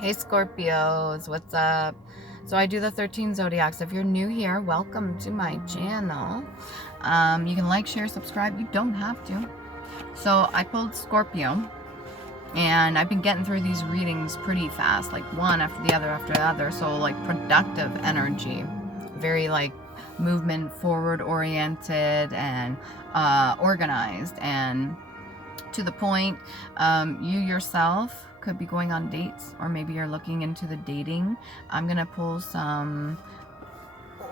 Hey Scorpios, what's up? So I do the 13 zodiacs. If you're new here, welcome to my channel. You can like, share, subscribe. You don't have to. So I pulled Scorpio, and I've been getting through these readings pretty fast, like one after the other. So like productive energy, very like movement forward oriented and organized and to the point. You yourself could be going on dates, or maybe you're looking into the dating. I'm gonna pull some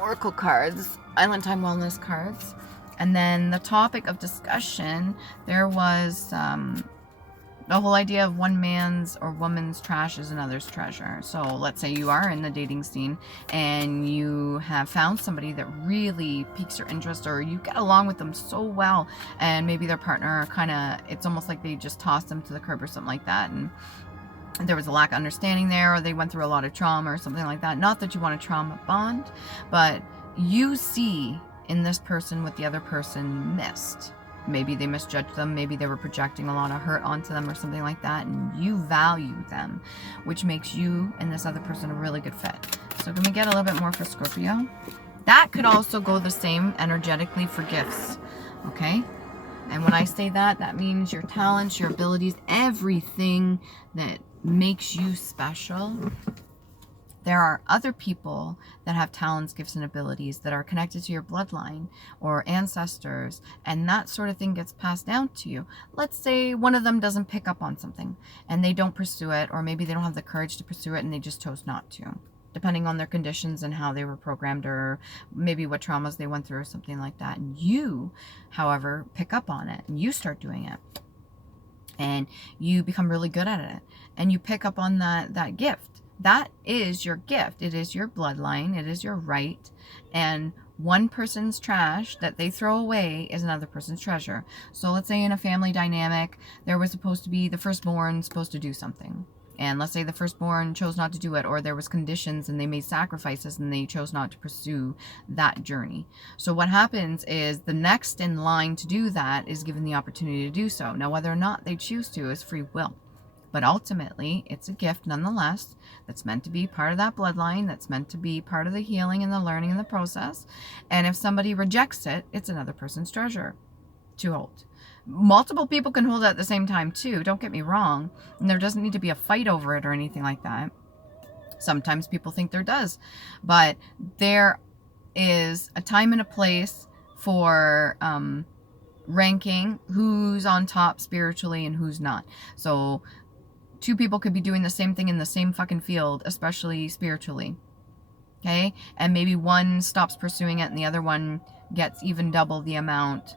oracle cards, Island Time Wellness cards, and then the topic of discussion, there was the whole idea of one man's or woman's trash is another's treasure. So let's say you are in the dating scene and you have found somebody that really piques your interest, or you get along with them so well, and maybe their partner kind of, it's almost like they just tossed them to the curb or something like that, and there was a lack of understanding there, or they went through a lot of trauma or something like that. Not that you want a trauma bond, but you see in this person what the other person missed. Maybe they misjudged them, maybe they were projecting a lot of hurt onto them or something like that, and you value them, which makes you and this other person a really good fit. So can we get a little bit more for Scorpio? That could also go the same energetically for gifts, okay? And when I say that, that means your talents, your abilities, everything that makes you special. There are other people that have talents, gifts, and abilities that are connected to your bloodline or ancestors, and that sort of thing gets passed down to you. Let's say one of them doesn't pick up on something and they don't pursue it, or maybe they don't have the courage to pursue it and they just chose not to, depending on their conditions and how they were programmed, or maybe what traumas they went through or something like that. And you, however, pick up on it and you start doing it. And you become really good at it. And you pick up on that gift. That is your gift. It is your bloodline. It is your right. And one person's trash that they throw away is another person's treasure. So let's say in a family dynamic, there was supposed to be the firstborn supposed to do something. And let's say the firstborn chose not to do it, or there was conditions and they made sacrifices and they chose not to pursue that journey. So what happens is the next in line to do that is given the opportunity to do so. Now, whether or not they choose to is free will. But ultimately, it's a gift nonetheless that's meant to be part of that bloodline, that's meant to be part of the healing and the learning and the process. And if somebody rejects it, it's another person's treasure to hold. Multiple people can hold it at the same time too, don't get me wrong. And there doesn't need to be a fight over it or anything like that. Sometimes people think there does. But there is a time and a place for ranking who's on top spiritually and who's not. So two people could be doing the same thing in the same fucking field, especially spiritually. Okay? And maybe one stops pursuing it and the other one gets even double the amount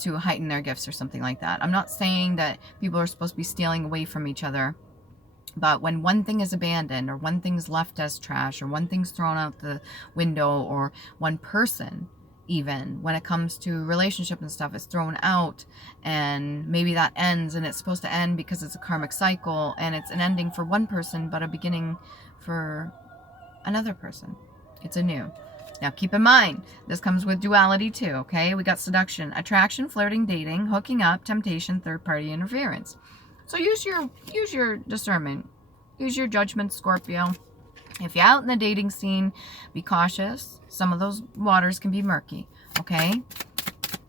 to heighten their gifts or something like that. I'm not saying that people are supposed to be stealing away from each other, but when one thing is abandoned, or one thing's left as trash, or one thing's thrown out the window, or one person, even when it comes to relationship and stuff, is thrown out, and maybe that ends, and it's supposed to end because it's a karmic cycle, and it's an ending for one person but a beginning for another person. It's a new. Now keep in mind, this comes with duality too, okay? We got seduction, attraction, flirting, dating, hooking up, temptation, third-party interference. So use your discernment. Use your judgment, Scorpio. If you're out in the dating scene, be cautious. Some of those waters can be murky, okay?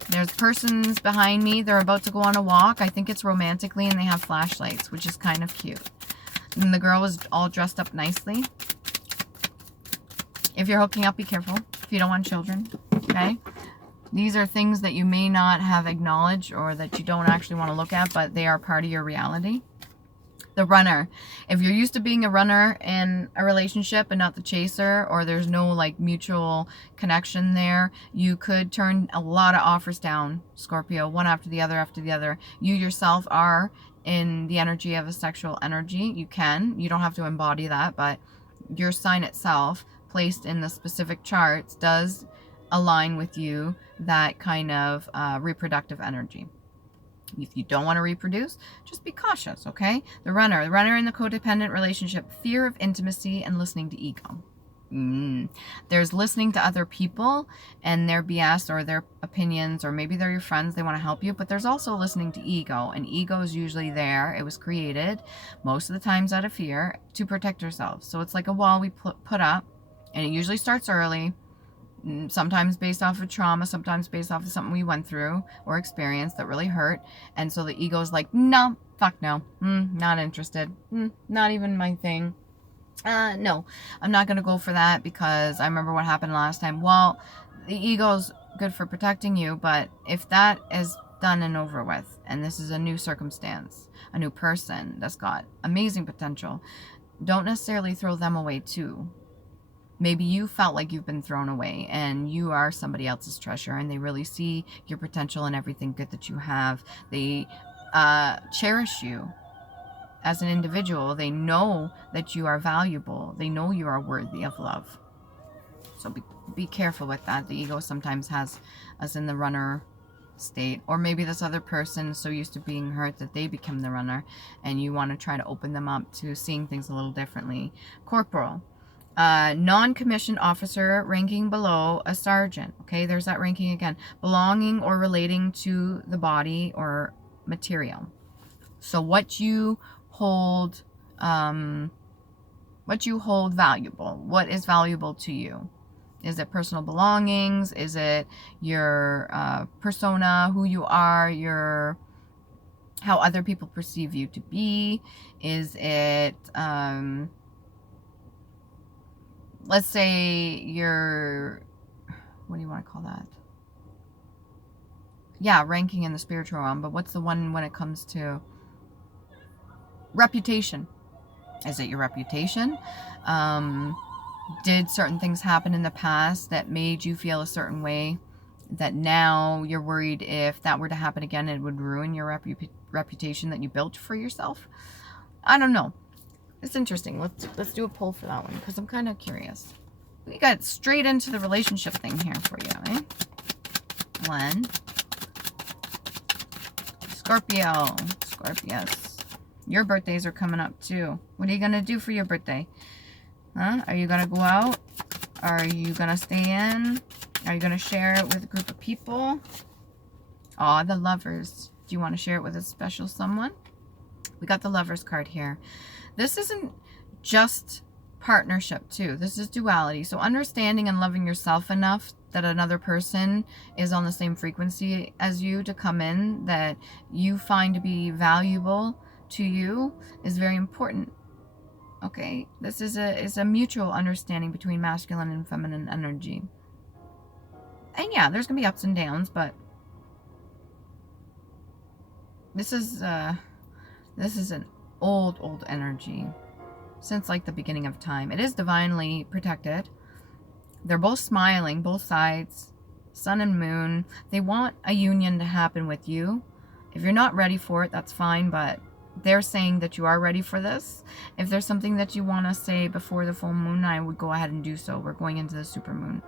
There's persons behind me. They're about to go on a walk. I think it's romantically, and they have flashlights, which is kind of cute. And the girl is all dressed up nicely. If you're hooking up, be careful. If you don't want children, okay? These are things that you may not have acknowledged, or that you don't actually want to look at, but they are part of your reality. The runner. If you're used to being a runner in a relationship and not the chaser, or there's no like mutual connection there, you could turn a lot of offers down, Scorpio, one after the other after the other. You yourself are in the energy of a sexual energy. You don't have to embody that, but your sign itself, placed in the specific charts, does align with you that kind of reproductive energy. If you don't want to reproduce, just be cautious, okay? The runner in the codependent relationship, fear of intimacy and listening to ego. There's listening to other people and their BS or their opinions, or maybe they're your friends, they want to help you, but there's also listening to ego, and ego is usually there. It was created most of the times out of fear to protect ourselves. So it's like a wall we put up, and it usually starts early, sometimes based off of trauma, sometimes based off of something we went through or experienced that really hurt. And so the ego is like, no, fuck no, not interested, not even my thing. No, I'm not going to go for that because I remember what happened last time. Well, the ego's good for protecting you, but if that is done and over with, and this is a new circumstance, a new person that's got amazing potential, don't necessarily throw them away too. Maybe you felt like you've been thrown away and you are somebody else's treasure, and they really see your potential and everything good that you have. They cherish you as an individual. They know that you are valuable. They know you are worthy of love. So be careful with that. The ego sometimes has us in the runner state, or maybe this other person is so used to being hurt that they become the runner, and you want to try to open them up to seeing things a little differently. Corporal, non-commissioned officer ranking below a sergeant. Okay, there's that ranking again. Belonging or relating to the body or material. So what you hold valuable. What is valuable to you? Is it personal belongings? Is it your persona, who you are, how other people perceive you to be? Is it, let's say your, what do you want to call that? Yeah, ranking in the spiritual realm, but what's the one when it comes to reputation? Is it your reputation? Did certain things happen in the past that made you feel a certain way that now you're worried if that were to happen again, it would ruin your reputation that you built for yourself? I don't know. It's interesting. Let's do a poll for that one because I'm kind of curious. We got straight into the relationship thing here for you, right? One. Scorpio. Scorpios. Your birthdays are coming up too. What are you going to do for your birthday? Huh? Are you going to go out? Are you going to stay in? Are you going to share it with a group of people? Aw, the lovers. Do you want to share it with a special someone? We got the lovers card here. This isn't just partnership too. This is duality. So understanding and loving yourself enough that another person is on the same frequency as you to come in that you find to be valuable to you is very important. Okay, this is a mutual understanding between masculine and feminine energy. And yeah, there's gonna be ups and downs, but this is an old energy since like the beginning of time. It is divinely protected. They're both smiling, both sides, sun and moon. They want a union to happen with you. If you're not ready for it, that's fine, but they're saying that you are ready for this. If there's something that you want to say before the full moon, I would go ahead and do so. We're going into the super moon.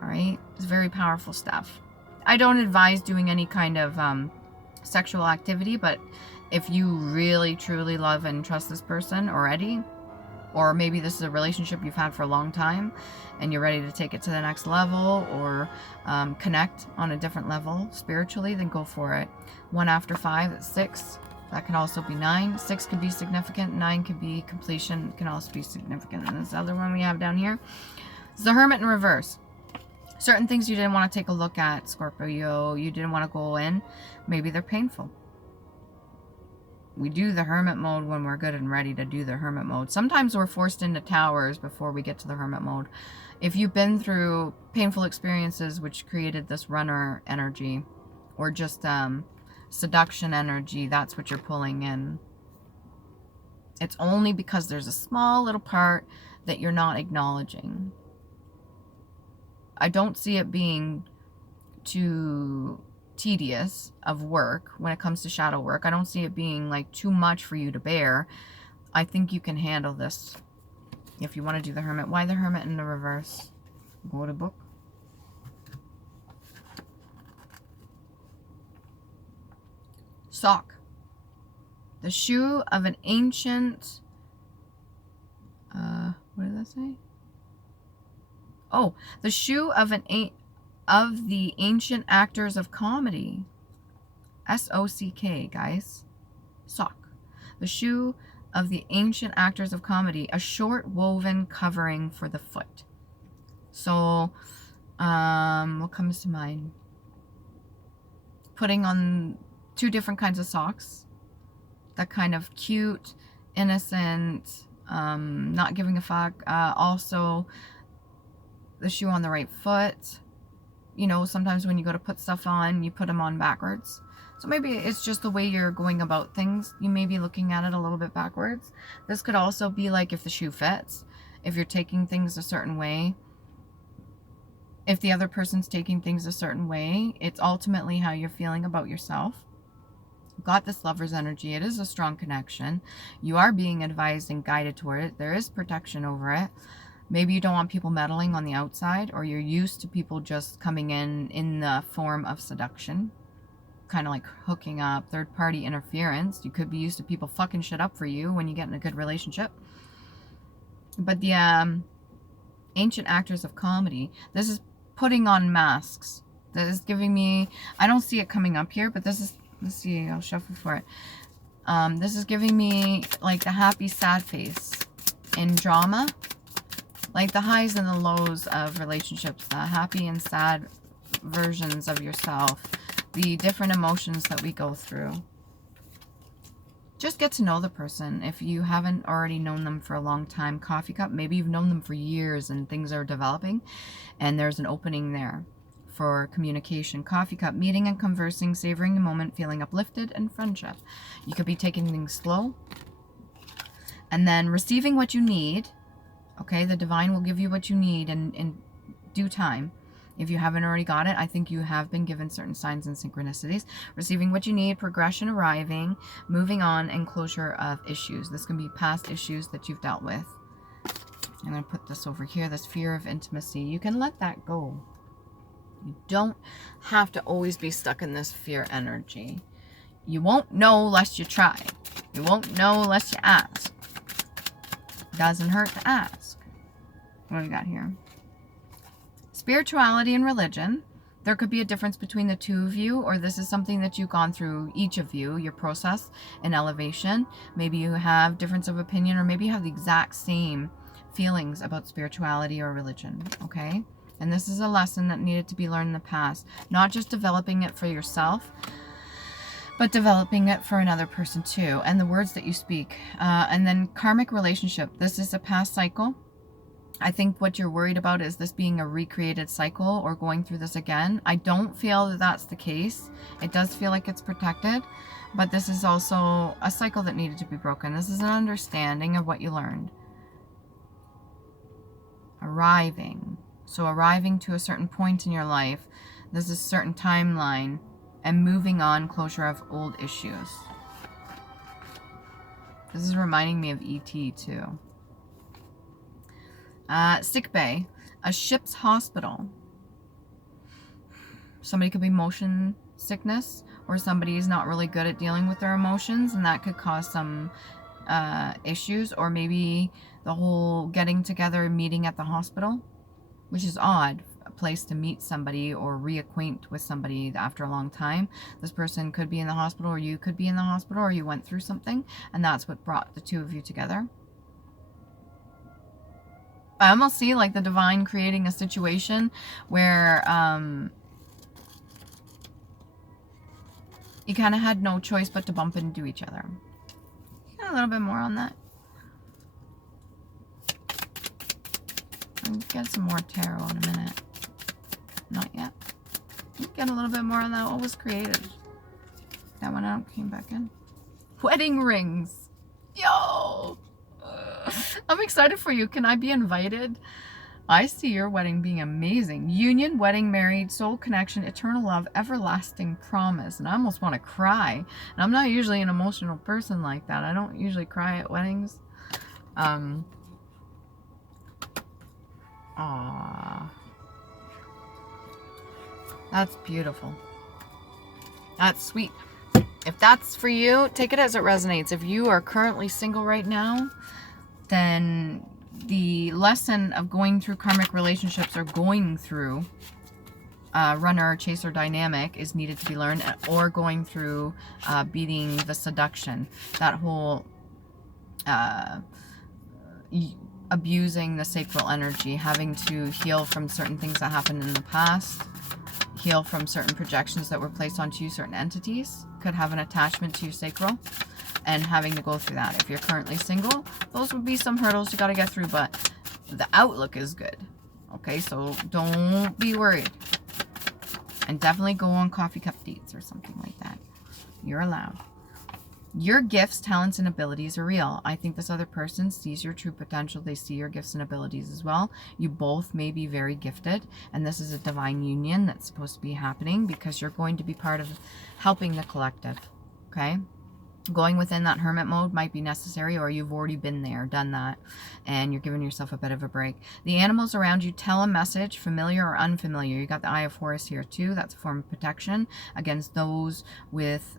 All right, it's very powerful stuff. I don't advise doing any kind of sexual activity, but if you really truly love and trust this person already, or maybe this is a relationship you've had for a long time and you're ready to take it to the next level, or connect on a different level spiritually, then go for it. 1 after 5, that's 6. That can also be 9. 6 could be significant. 9 could be completion. Can also be significant. And this other one we have down here is the Hermit in reverse. Certain things you didn't want to take a look at, Scorpio. You didn't want to go in. Maybe they're painful. We do the Hermit mode when we're good and ready to do the Hermit mode. Sometimes we're forced into towers before we get to the Hermit mode. If you've been through painful experiences which created this runner energy, or just seduction energy, that's what you're pulling in. It's only because there's a small little part that you're not acknowledging. I don't see it being too tedious of work when it comes to shadow work. I don't see it being like too much for you to bear. I think you can handle this if you want to do the Hermit. Why the Hermit in the reverse? Go to book. Sock. The shoe of an ancient, what did that say? Oh, the shoe of the ancient actors of comedy. SOCK, guys. Sock. The shoe of the ancient actors of comedy, a short woven covering for the foot. So, what comes to mind? Putting on 2 different kinds of socks. That kind of cute, innocent, not giving a fuck. Also, the shoe on the right foot. You know, sometimes when you go to put stuff on, you put them on backwards. So maybe it's just the way you're going about things. You may be looking at it a little bit backwards. This could also be like if the shoe fits, if you're taking things a certain way. If the other person's taking things a certain way, it's ultimately how you're feeling about yourself. Got this Lover's energy. It is a strong connection. You are being advised and guided toward it. There is protection over it. Maybe you don't want people meddling on the outside, or you're used to people just coming in the form of seduction. Kind of like hooking up, third-party interference. You could be used to people fucking shit up for you when you get in a good relationship. But the ancient actors of comedy, this is putting on masks. This is giving me, I don't see it coming up here, but this is, let's see, I'll shuffle for it. This is giving me like the happy, sad face in drama. Like the highs and the lows of relationships, the happy and sad versions of yourself, the different emotions that we go through. Just get to know the person. If you haven't already known them for a long time, coffee cup, maybe you've known them for years and things are developing and there's an opening there for communication. Coffee cup, meeting and conversing, savoring the moment, feeling uplifted, and friendship. You could be taking things slow and then receiving what you need. Okay, the divine will give you what you need in due time. If you haven't already got it, I think you have been given certain signs and synchronicities. Receiving what you need, progression arriving, moving on, and closure of issues. This can be past issues that you've dealt with. I'm going to put this over here, this fear of intimacy. You can let that go. You don't have to always be stuck in this fear energy. You won't know unless you try. You won't know unless you ask. Doesn't hurt to ask. What do we got here? Spirituality and religion. There could be a difference between the two of you, or this is something that you've gone through, each of you, your process and elevation. Maybe you have difference of opinion, or maybe you have the exact same feelings about spirituality or religion, okay? And this is a lesson that needed to be learned in the past. Not just developing it for yourself, but developing it for another person too, and the words that you speak. And then karmic relationship. This is a past cycle. I think what you're worried about is this being a recreated cycle or going through this again. I don't feel that that's the case. It does feel like it's protected, but this is also a cycle that needed to be broken. This is an understanding of what you learned. Arriving. So arriving to a certain point in your life. There's a certain timeline. And moving on, closure of old issues. This is reminding me of E.T. too. Sick bay, a ship's hospital. Somebody could be motion sickness, or somebody is not really good at dealing with their emotions, and that could cause some issues, or maybe the whole getting together meeting at the hospital, which is odd. A place to meet somebody or reacquaint with somebody after a long time. This person could be in the hospital, or you could be in the hospital, or you went through something, and that's what brought the two of you together. I almost see like the divine creating a situation where you kind of had no choice but to bump into each other. Get a little bit more on that. I'll get some more tarot in a minute. Not yet. Get a little bit more on that. What was created? That went out, came back in. Wedding rings. Yo! I'm excited for you. Can I be invited? I see your wedding being amazing. Union, wedding, married, soul connection, eternal love, everlasting promise. And I almost want to cry. And I'm not usually an emotional person like that. I don't usually cry at weddings. Aww. That's beautiful. That's sweet. If that's for you, take it as it resonates. If you are currently single right now, then the lesson of going through karmic relationships or going through runner, chaser dynamic is needed to be learned, or going through beating the seduction. That whole abusing the sacral energy, having to heal from certain things that happened in the past, heal from certain projections that were placed onto you, certain entities could have an attachment to your sacral, and having to go through that. If you're currently single, those would be some hurdles you got to get through, but the outlook is good. Okay, so don't be worried. And definitely go on coffee cup dates or something like that. You're allowed. Your gifts, talents, and abilities are real. I think this other person sees your true potential. They see your gifts and abilities as well. You both may be very gifted, and this is a divine union that's supposed to be happening because you're going to be part of helping the collective, okay? Going within that hermit mode might be necessary, or you've already been there, done that, and you're giving yourself a bit of a break. The animals around you tell a message, familiar or unfamiliar. You got the Eye of Horus here too. That's a form of protection against those with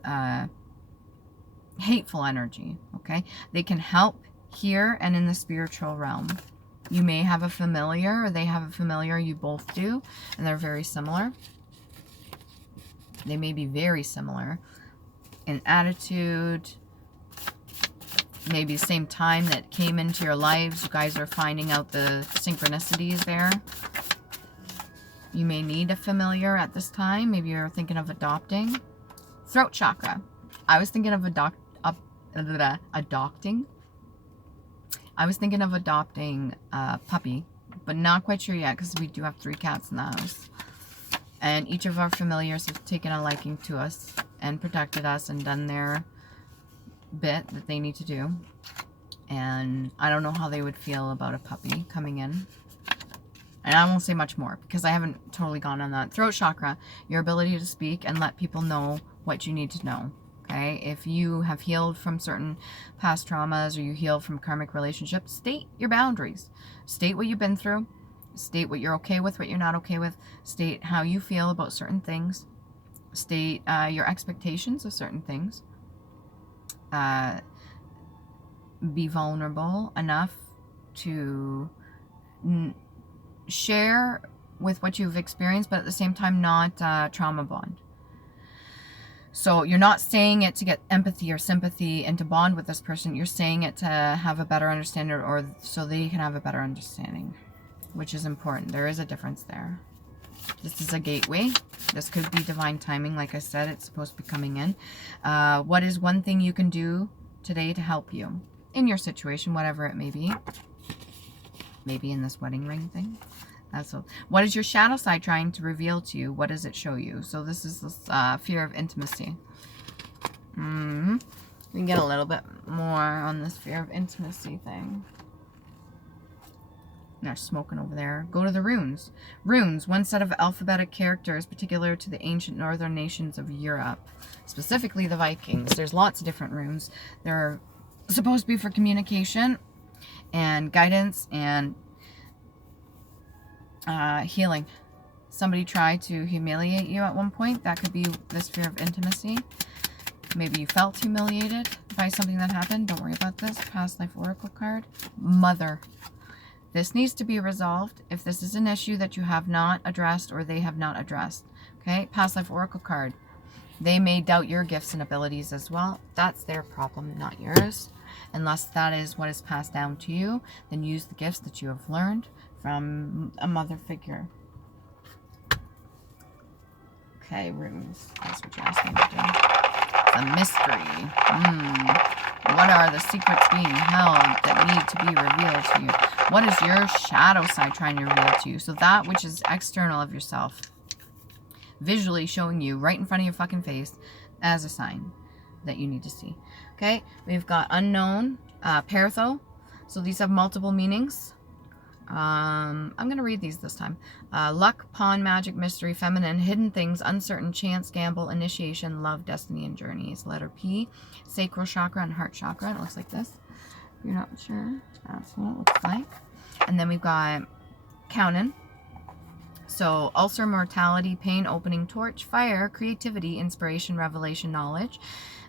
hateful energy, okay? They can help here and in the spiritual realm. You may have a familiar, or they have a familiar, you both do, and they're very similar. They may be very similar in attitude, maybe the same time that came into your lives. You guys are finding out the synchronicities there. You may need a familiar at this time. Maybe you're thinking of adopting. Throat chakra. I was thinking of adopting. I was thinking of adopting a puppy, but not quite sure yet because we do have 3 cats in the house. And each of our familiars have taken a liking to us and protected us and done their bit that they need to do. And I don't know how they would feel about a puppy coming in. And I won't say much more because I haven't totally gone on that. Throat chakra, your ability to speak and let people know what you need to know. Okay, if you have healed from certain past traumas or you heal from karmic relationships, state your boundaries. State what you've been through. State what you're okay with, what you're not okay with. State how you feel about certain things. State your expectations of certain things. Be vulnerable enough to share with what you've experienced, but at the same time not trauma bond. So you're not saying it to get empathy or sympathy and to bond with this person. You're saying it to have a better understanding, or so they can have a better understanding, which is important. There is a difference there. This is a gateway. This could be divine timing. Like I said, it's supposed to be coming in. What is one thing you can do today to help you in your situation, whatever it may be? Maybe in this wedding ring thing. What is your shadow side trying to reveal to you? What does it show you? So this is this fear of intimacy. We can get a little bit more on this fear of intimacy thing. They're smoking over there. Go to the runes. Runes, one set of alphabetic characters particular to the ancient northern nations of Europe, specifically the Vikings. There's lots of different runes. They're supposed to be for communication and guidance and healing. Somebody tried to humiliate you at one point. That could be this fear of intimacy. Maybe you felt humiliated by something that happened. Don't worry about this. Past life oracle card. Mother. This needs to be resolved if this is an issue that you have not addressed or they have not addressed. Okay? Past life oracle card. They may doubt your gifts and abilities as well. That's their problem, not yours. Unless that is what is passed down to you, then use the gifts that you have learned from a mother figure. Okay, runes. That's what you're asking me to do. It's a mystery. What are the secrets being held that need to be revealed to you? What is your shadow side trying to reveal to you? So that which is external of yourself, visually showing you right in front of your fucking face as a sign that you need to see. Okay, we've got unknown, Pertho. So these have multiple meanings. I'm going to read these this time. Luck, pawn, magic, mystery, feminine, hidden things, uncertain, chance, gamble, initiation, love, destiny, and journeys. Letter P, sacral chakra and heart chakra. It looks like this. If you're not sure, that's what it looks like. And then we've got Counting. So ulcer, mortality, pain, opening torch, fire, creativity, inspiration, revelation, knowledge,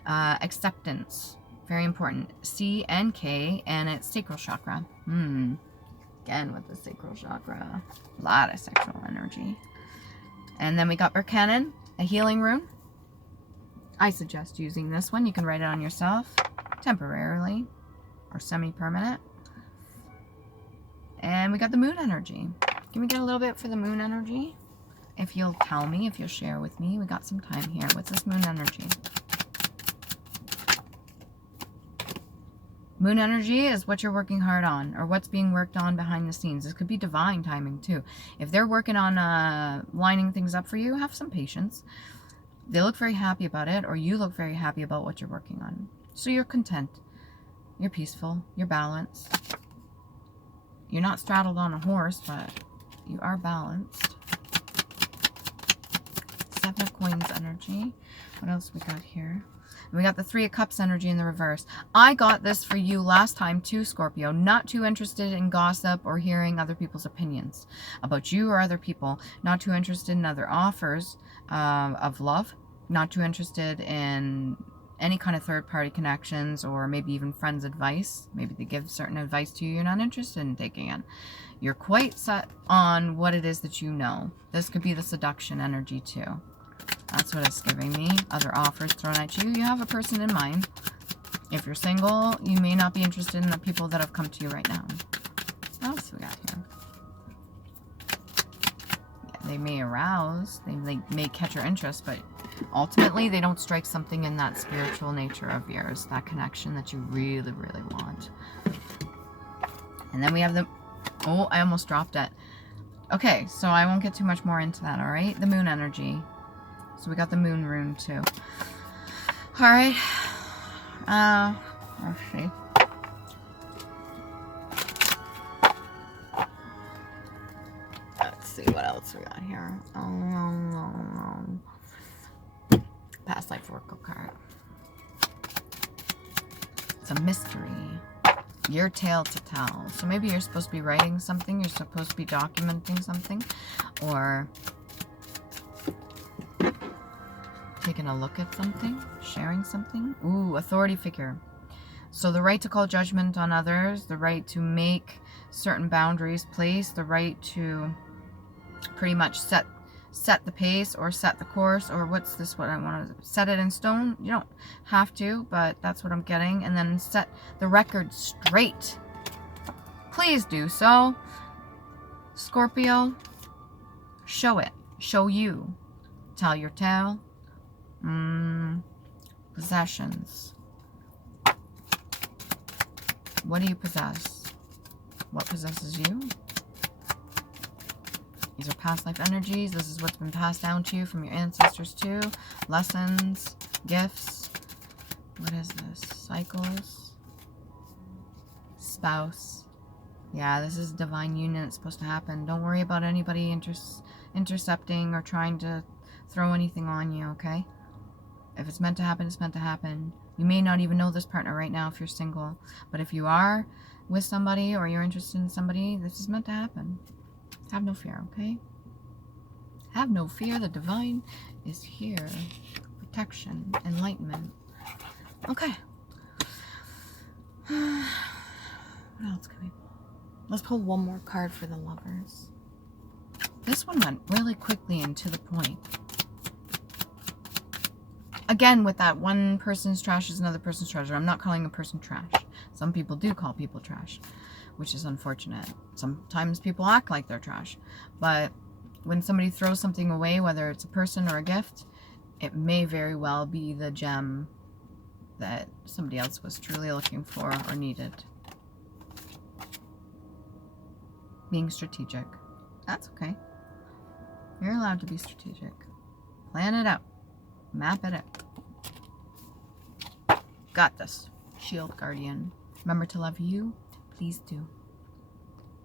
acceptance. Very important. C and K, and it's sacral chakra. Again with the sacral chakra. A lot of sexual energy. And then we got Berkennen, a healing rune. I suggest using this one. You can write it on yourself temporarily or semi-permanent. And we got the moon energy. Can we get a little bit for the moon energy? If you'll tell me, if you'll share with me. We got some time here. What's this moon energy? Moon energy is what you're working hard on, or what's being worked on behind the scenes. This could be divine timing too. If they're working on lining things up for you, have some patience. They look very happy about it, or you look very happy about what you're working on. So you're content. You're peaceful. You're balanced. You're not straddled on a horse, but you are balanced. Seven of Coins energy. What else we got here? We got the Three of Cups energy in the reverse. I got this for you last time too, Scorpio. Not too interested in gossip or hearing other people's opinions about you or other people. Not too interested in other offers of love. Not too interested in any kind of third-party connections or maybe even friends' advice. Maybe they give certain advice to you you're not interested in taking in. You're quite set on what it is that you know. This could be the seduction energy too. That's what it's giving me. Other offers thrown at you. You have a person in mind. If you're single, you may not be interested in the people that have come to you right now. What else we got here? Yeah, they may arouse. They may catch your interest, but ultimately they don't strike something in that spiritual nature of yours. That connection that you really, really want. And then we have the... Oh, I almost dropped it. Okay, so I won't get too much more into that, alright? The moon energy. So we got the moon rune too. Alright. Let's see. Let's see what else we got here. Past life oracle card. It's a mystery. Your tale to tell. So maybe you're supposed to be writing something. You're supposed to be documenting something. Or taking a look at something, sharing something. Ooh, authority figure. So the right to call judgment on others, the right to make certain boundaries place, the right to pretty much set the pace or set the course, or what's this, what I want to set it in stone. You don't have to, but that's what I'm getting. And then set the record straight. Please do so. Scorpio, show it. Show you. Tell your tale. Possessions. What do you possess? What possesses you? These are past life energies. This is what's been passed down to you from your ancestors too. Lessons, gifts. What is this? Cycles. Spouse. Yeah, this is divine union. It's supposed to happen. Don't worry about anybody intercepting or trying to throw anything on you, okay? If it's meant to happen, it's meant to happen. You may not even know this partner right now if you're single. But if you are with somebody or you're interested in somebody, this is meant to happen. Have no fear, okay? Have no fear. The divine is here. Protection, enlightenment. Okay. What else can we pull? Let's pull one more card for the lovers. This one went really quickly and to the point. Again, with that one person's trash is another person's treasure. I'm not calling a person trash. Some people do call people trash, which is unfortunate. Sometimes people act like they're trash. But when somebody throws something away, whether it's a person or a gift, it may very well be the gem that somebody else was truly looking for or needed. Being strategic. That's okay. You're allowed to be strategic. Plan it out. Map it out. Got this. Shield Guardian. Remember to love you. Please do.